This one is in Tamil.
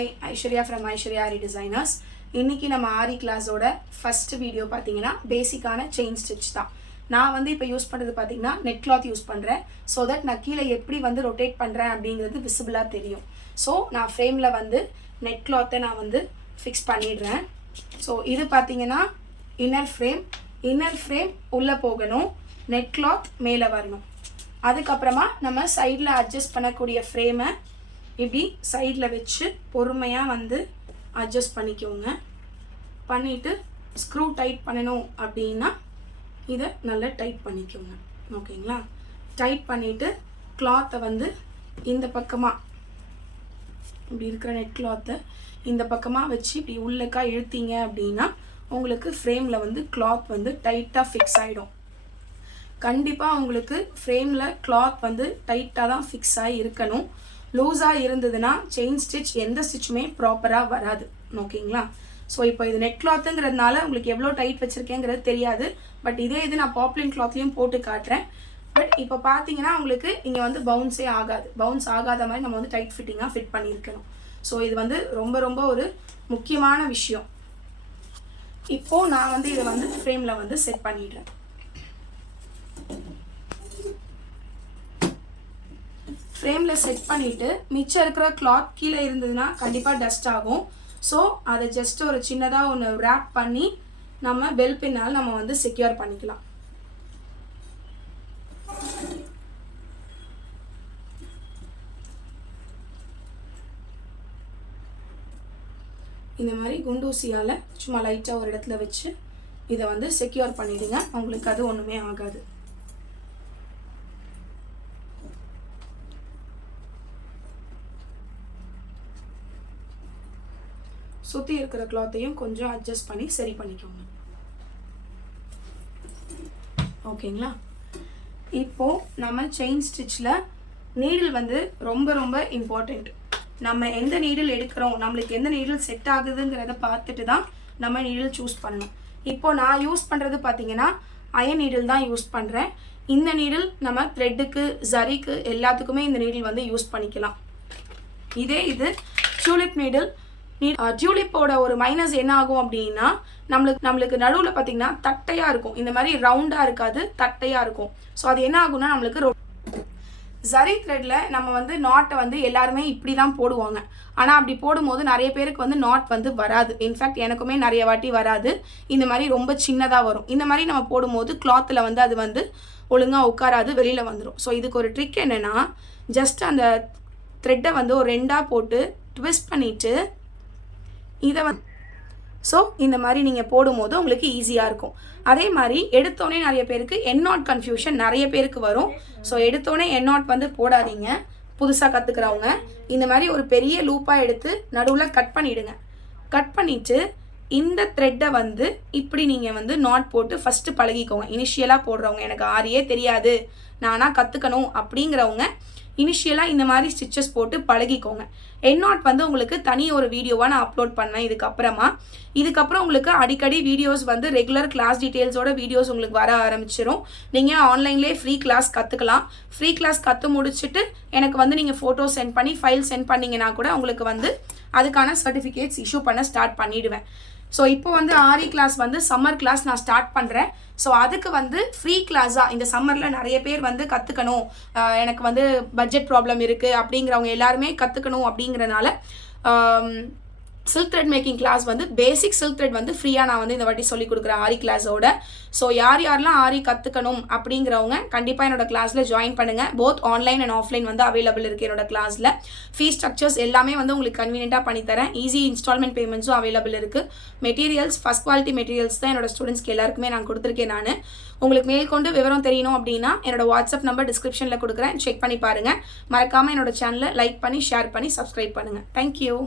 Hi, Aishwarya from Aishwarya aari designers. இன்றைக்கி நம்ம ஆரி கிளாஸோட ஃபஸ்ட் வீடியோ பார்த்தீங்கன்னா பேசிக்கான செயின் ஸ்டிச் தான். நான் வந்து இப்போ யூஸ் பண்ணுறது பார்த்தீங்கன்னா நெட் கிளாத் யூஸ் பண்ணுறேன். ஸோ தட் நான் கீழே எப்படி வந்து ரொட்டேட் பண்ணுறேன் அப்படிங்கிறது விசிபிளாக தெரியும். ஸோ நான் ஃப்ரேமில் வந்து நெட் கிளாத்தை நான் வந்து ஃபிக்ஸ் பண்ணிடுறேன். ஸோ இது பார்த்தீங்கன்னா இன்னர் ஃப்ரேம் உள்ளே போகணும், நெட் கிளாத் மேலே வரணும். அதுக்கப்புறமா நம்ம சைடில் அட்ஜஸ்ட் பண்ணக்கூடிய ஃப்ரேமை இப்படி சைடில் வச்சு பொறுமையாக வந்து அட்ஜஸ்ட் பண்ணிக்கோங்க. பண்ணிவிட்டு ஸ்க்ரூ டைட் பண்ணணும் அப்படின்னா இதை நல்லா டைட் பண்ணிக்கோங்க. ஓகேங்களா? டைட் பண்ணிவிட்டு கிளாத்தை வந்து இந்த பக்கமாக இப்படி இருக்கிற நெட் கிளாத்தை இந்த பக்கமாக வச்சு இப்படி உள்ளக்கா இழுத்தீங்க அப்படின்னா உங்களுக்கு ஃப்ரேமில் வந்து கிளாத் வந்து டைட்டாக ஃபிக்ஸ் ஆகிடும். கண்டிப்பாக உங்களுக்கு ஃப்ரேமில் கிளாத் வந்து டைட்டாக தான் ஃபிக்ஸ் ஆகி இருக்கணும். லூஸாக இருந்ததுன்னா செயின் ஸ்டிச் எந்த ஸ்டிச்சுமே ப்ராப்பராக வராது. ஓகேங்களா? ஸோ இப்போ இது நெட் கிளாத்துங்கிறதுனால உங்களுக்கு எவ்வளோ டைட் வச்சுருக்கேங்கிறது தெரியாது. பட் இதே இது நான் பாப்லின் கிளாத்லேயும் போட்டு காட்டுறேன். பட் இப்போ பார்த்தீங்கன்னா உங்களுக்கு இங்கே வந்து பவுன்ஸே ஆகாது. பவுன்ஸ் ஆகாத மாதிரி நம்ம வந்து டைட் ஃபிட்டிங்காக ஃபிட் பண்ணியிருக்கணும். ஸோ இது வந்து ரொம்ப ரொம்ப ஒரு முக்கியமான விஷயம். இப்போது நான் வந்து இதை வந்து ஃப்ரேமில் வந்து செட் பண்ணிடுறேன். ஃப்ரேமில் செட் பண்ணிவிட்டு மிச்சம் இருக்கிற கிளாத் கீழே இருந்ததுன்னா கண்டிப்பாக டஸ்ட் ஆகும். ஸோ அதை ஜஸ்ட் ஒரு சின்னதாக ஒன்று ரேப் பண்ணி நம்ம பெல் பின்னால் நம்ம வந்து செக்யூர் பண்ணிக்கலாம். இந்த மாதிரி குண்டூசியால் சும்மா லைட்டாக ஒரு இடத்துல வச்சு இதை வந்து செக்யூர் பண்ணிவிடுங்க. உங்களுக்கு அது ஒன்றுமே ஆகாது. சுற்றி இருக்கிற கிளாத்தையும் கொஞ்சம் அட்ஜஸ்ட் பண்ணி சரி பண்ணிக்கோங்க. ஓகேங்களா? இப்போது நம்ம செயின் ஸ்டிச்சில் நீடில் வந்து ரொம்ப ரொம்ப இம்பார்ட்டண்ட். நம்ம எந்த நீடில் எடுக்கிறோம், நம்மளுக்கு எந்த நீடில் செட் ஆகுதுங்கிறத பார்த்துட்டு தான் நம்ம நீடில் சூஸ் பண்ணணும். இப்போது நான் யூஸ் பண்ணுறது பார்த்தீங்கன்னா அயன் நீடில் தான் யூஸ் பண்ணுறேன். இந்த நீடில் நம்ம த்ரெட்டுக்கு, ஜரிக்கு எல்லாத்துக்குமே இந்த நீடில் வந்து யூஸ் பண்ணிக்கலாம். இதே இது டியூலிப் நீடில். டியூலிப்போட ஒரு மைனஸ் என்ன ஆகும் அப்படின்னா நம்மளுக்கு நடுவில் பார்த்தீங்கன்னா தட்டையாக இருக்கும். இந்த மாதிரி ரவுண்டாக இருக்காது, தட்டையாக இருக்கும். ஸோ அது என்ன ஆகும்னா நம்மளுக்கு ஜரி த்ரெட்டில் நம்ம வந்து நாட்டை வந்து எல்லாருமே இப்படி தான் போடுவாங்க. ஆனால் அப்படி போடும்போது நிறைய பேருக்கு வந்து நாட் வந்து வராது. இன்ஃபேக்ட் எனக்குமே நிறைய வாட்டி வராது. இந்த மாதிரி ரொம்ப சின்னதாக வரும். இந்த மாதிரி நம்ம போடும்போது கிளாத்தில் வந்து அது வந்து ஒழுங்காக உட்காராது, வெளியில் வந்துடும். ஸோ இதுக்கு ஒரு ட்ரிக் என்னென்னா, ஜஸ்ட் அந்த த்ரெட்டை வந்து ஒரு ரெண்டாக போட்டு ட்விஸ்ட் பண்ணிவிட்டு இதை வந்து இந்த மாதிரி நீங்கள் போடும்போது உங்களுக்கு ஈஸியாக இருக்கும். அதே மாதிரி எடுத்தோடனே நிறைய பேருக்கு எண்ணாட் கன்ஃபியூஷன் நிறைய பேருக்கு வரும். ஸோ எடுத்தோடனே எண்ணாட் வந்து போடாதீங்க. புதுசாக கற்றுக்கிறவங்க இந்த மாதிரி ஒரு பெரிய லூப்பாக எடுத்து நடுவில் கட் பண்ணிவிடுங்க. கட் பண்ணிவிட்டு இந்த த்ரெட்டை வந்து இப்படி நீங்கள் வந்து நாட் போட்டு ஃபஸ்ட்டு பழகிக்கோங்க. இனிஷியலாக போடுறவங்க, எனக்கு ஆரியே தெரியாது, நானாக கற்றுக்கணும் அப்படிங்கிறவங்க இனிஷியலாக இந்த மாதிரி ஸ்டிச்சஸ் போட்டு பழகிக்கோங்க. எண்ணாட் வந்து உங்களுக்கு தனி ஒரு வீடியோவாக நான் அப்லோட் பண்ணேன். இதுக்கப்புறம் உங்களுக்கு அடிக்கடி வீடியோஸ் வந்து ரெகுலர் கிளாஸ் டீட்டெயில்ஸோட வீடியோஸ் உங்களுக்கு வர ஆரம்பிச்சிடும். நீங்கள் ஆன்லைன்லேயே ஃப்ரீ கிளாஸ் கற்றுக்கலாம். ஃப்ரீ கிளாஸ் கற்று முடிச்சுட்டு எனக்கு வந்து நீங்கள் ஃபோட்டோ சென்ட் பண்ணி ஃபைல் சென்ட் பண்ணிங்கன்னா கூட உங்களுக்கு வந்து அதுக்கான சர்டிஃபிகேட்ஸ் இஷ்யூ பண்ண ஸ்டார்ட் பண்ணிவிடுவேன். ஸோ இப்போ வந்து ஆரி கிளாஸ் வந்து சம்மர் கிளாஸ் நான் ஸ்டார்ட் பண்ணுறேன். ஸோ அதுக்கு வந்து ஃப்ரீ கிளாஸாக இந்த சம்மரில் நிறைய பேர் வந்து கற்றுக்கணும், எனக்கு வந்து பட்ஜெட் ப்ராப்ளம் இருக்குது அப்படிங்கிறவங்க எல்லாருமே கற்றுக்கணும் அப்படிங்கிறனால சில்க் த்ரெட் மேக்கிங் கிளாஸ் வந்து பேசிக் சில்க் த்ரெட் வந்து ஃப்ரீயாக நான் வந்து இந்த வாட்டி சொல்லிக் கொடுக்குறேன் ஆரி கிளாஸோட. ஸோ யாரெல்லாம் ஆரி கற்றுக்கணும் அப்படிங்கிறவங்க கண்டிப்பாக என்னோட கிளாஸில் ஜாயின் பண்ணுங்கள். போத் ஆன்லைன் அண்ட் ஆஃப்லைன் வந்து அவைலபிள் இருக்குது என்னோட கிளாஸில். ஃபீஸ் ஸ்ட்ரக்சர்ஸ் எல்லாமே வந்து உங்களுக்கு கன்வீனியண்ட்டாக பண்ணித்தரேன். ஈஸி இன்ஸ்டால்மெண்ட் பேமெண்ட்ஸும் அவைலபிள் இருக்குது. மெட்டீரியல்ஸ் ஃபஸ்ட் குவாலிட்டி மெட்டீரியல்ஸ் தான் என்னோட ஸ்டூடெண்ட்ஸ்க்கு எல்லாருக்குமே நான் கொடுத்துருக்கேன். நான் உங்களுக்கு மேற்கொண்டு விவரம் தெரியணும் அப்படின்னா என்னோட வாட்ஸ்அப் நம்பர் டிஸ்கிரிப்ஷனில் கொடுக்குறேன், செக் பண்ணி பாருங்கள். மறக்காமல் என்னோட சேனலை லைக் பண்ணி ஷேர் பண்ணி சப்ஸ்கிரைப் பண்ணுங்கள். தேங்க்யூ.